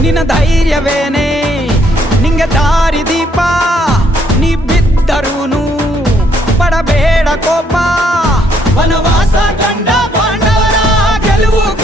ನಿನ್ನ ಧೈರ್ಯವೇನೆ ನಿಂಗೆ ದಾರಿ ದೀಪ. ನೀ ಬಿದ್ದರೂನು ಪಡಬೇಡ ಕೋಪ. ವನವಾಸ ಕಂಡ ಪಾಂಡವರ ಗೆಲುವು